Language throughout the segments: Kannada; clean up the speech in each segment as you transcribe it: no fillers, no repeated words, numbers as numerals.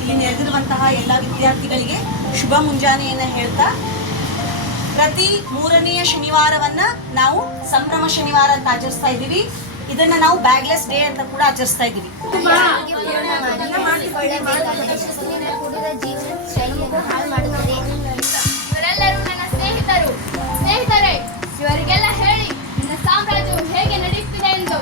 ಇಲ್ಲಿ ನೆರೆದಿರುವಂತಹ ಎಲ್ಲ ವಿದ್ಯಾರ್ಥಿಗಳಿಗೆ ಶುಭ ಮುಂಜಾನೆಯನ್ನು ಹೇಳ್ತಾ, ಪ್ರತಿ 3ನೆಯ ಶನಿವಾರವನ್ನ ನಾವು ಸಂಭ್ರಮ ಶನಿವಾರ ಅಂತ ಆಚರಿಸ್ತಾ ಇದ್ದೀವಿ. ಇದನ್ನ ನಾವು ಬ್ಯಾಗ್ಲೆಸ್ ಡೇ ಅಂತ ಕೂಡ ಆಚರಿಸ್ತಾ ಇದ್ದೀವಿ. ಇವರೆಲ್ಲರೂ ನನ್ನ ಸ್ನೇಹಿತರೇ, ಇವರಿಗೆಲ್ಲ ಹೇಳಿ ನನ್ನ ಸಾಮ್ರಾಜ್ಯವು ಹೇಗೆ ನಡೆಯುತ್ತಿದೆ ಎಂದು.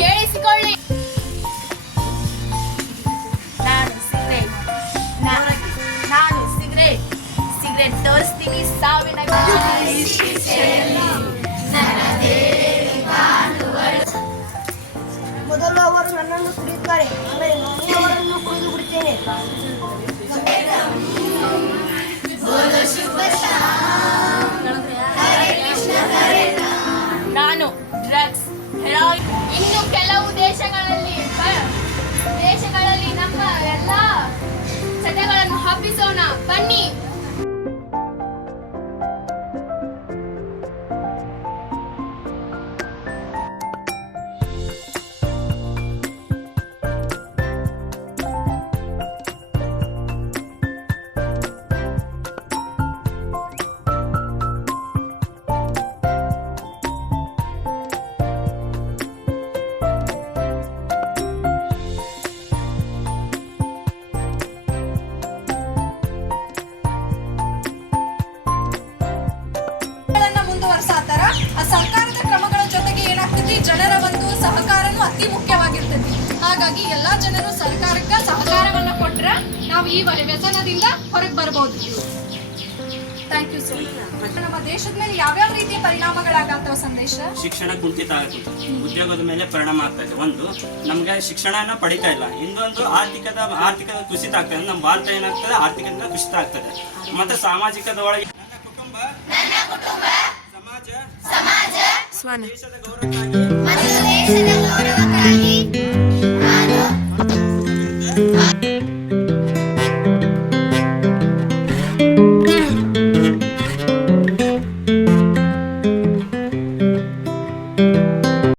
ಕೇಳಿಸಿಕೊಳ್ಳಿ. ನಾನು ಸಿಗರೇಟ್ ತೋರಿಸ್ತೀನಿ. ಸಾವಿನ ಮೊದಲು ಅವರು ನನ್ನನ್ನು ಕುಡಿಯುತ್ತಾರೆ, ಆಮೇಲೆ ನಾನು ಅವರನ್ನು ಕುಡಿದು ಬಿಡುತ್ತೇನೆ. ನಾನು ಡ್ರಗ್ಸ್, ಹೆರಾಯಿನ್. ಇನ್ನು ಕೆಲವು ದೇಶಗಳಲ್ಲಿ ನಮ್ಮ ಎಲ್ಲ ಚಟಗಳನ್ನು ಹಬ್ಬಿಸೋಣ ಬನ್ನಿ. ಮುಂದುವರ್ಸಾತಾರ. ಆ ಸರ್ಕಾರದ ಕ್ರಮಗಳ ಜೊತೆಗೆ ಏನಾಗ್ತೈತಿ, ಜನರ ಒಂದು ಸಹಕಾರನು ಅತಿ ಮುಖ್ಯವಾಗಿರ್ತೈತಿ. ಹಾಗಾಗಿ ಎಲ್ಲಾ ಜನರು ಸರ್ಕಾರಕ್ಕೆ ಸಹಕಾರವನ್ನ ಕೊಟ್ರೆ ನಾವು ಈ ವ್ಯಸನದಿಂದ ಹೊರಗೆ ಬರ್ಬೋದು. Thank you so much. ನಮ್ಮ ದೇಶದ ಮೇಲೆ ಯಾವ್ಯಾವ ರೀತಿಯ ಪರಿಣಾಮಗಳಾಗತ್ತವ ಸಂದೇಶ? ಶಿಕ್ಷಣ ಕುಂಠಿತ ಆಗುತ್ತೆ, ಉದ್ಯೋಗದ ಮೇಲೆ ಪರಿಣಾಮ ಆಗ್ತಾ ಇದೆ. ಒಂದು, ನಮ್ಗೆ ಶಿಕ್ಷಣನ ಪಡಿತಾ ಇಲ್ಲ. ಇನ್ನೊಂದು, ಆರ್ಥಿಕದ ಕುಸಿತ ಆಗ್ತದೆ. ನಮ್ಮ ಭಾರತ ಏನಾಗ್ತದೆ, ಆರ್ಥಿಕದಿಂದ ಕುಸಿತ ಆಗ್ತದೆ. ಮತ್ತೆ ಸಾಮಾಜಿಕದ ಒಳಗೆ ನನ್ನ ಕುಟುಂಬ, ಸಮಾಜ, ದೇಶದ ಗೌರವಕ್ಕಾಗಿ